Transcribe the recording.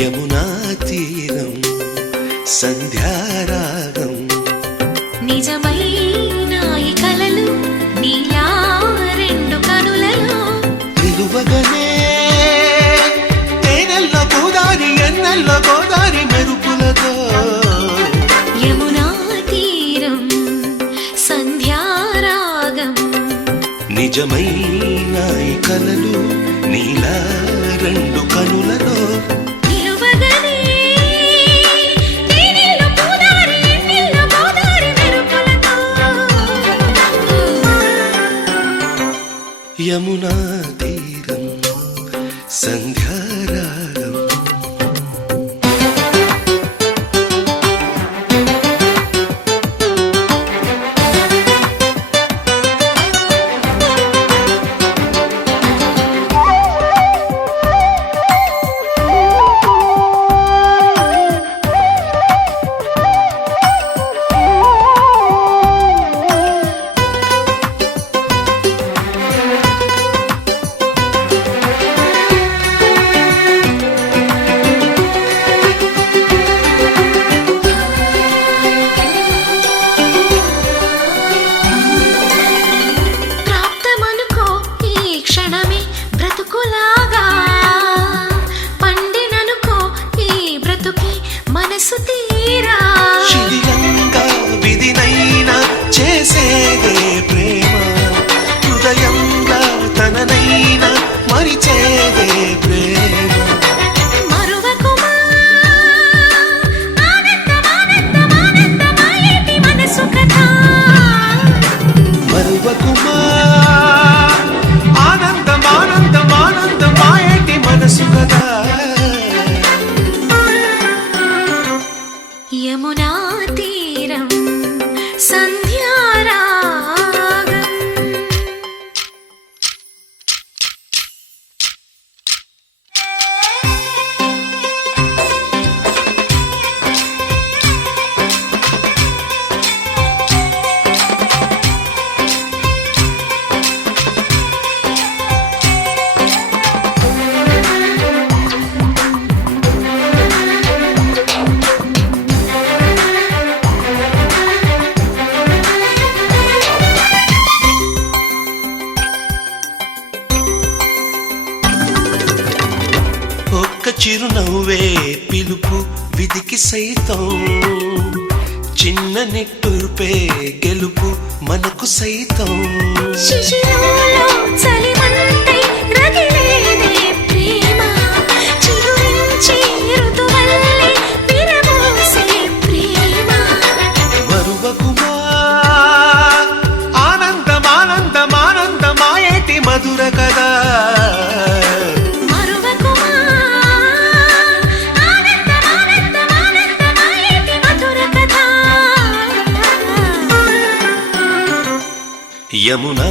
యమునా తీరం సంధ్యారాగం నిజమైన ఈ కలలు నీలా రెండు కనులలో నిలువగనే తేనెల్లో గోదారి ఎన్నెల్లో గోదారి మెరుపులతో యమునా తీరం సంధ్యారాగం నిజమైన ఈ కలలు నీలా రెండు కనులలో యమునా తీరం సంధ్యారాగం శిథిలంగా విధినైనా చేసేదే ప్రేమ హృదయంగా తననైనా మరిచేదే ప్రేమ మరువకుమా ఆనందమానందమానందమాయేటి మనసు కథ మరువకుమా ఆనందమానందమానందమాయేటి మనసు కదా యమునా తీరం సంధ్యారాగం చిరునవ్వే పిలుపు విధికి సైతం చిన్న నిట్టూర్పే గెలుపు మనకు సైతం శిశిరంలో చలిమంటై రగిలేదే ప్రేమ చిగురించి ఋతువల్లే విరబోసే ప్రేమ మరువకుమా ఆనందమానందమానందమాయేటి మధుర కదా యమునా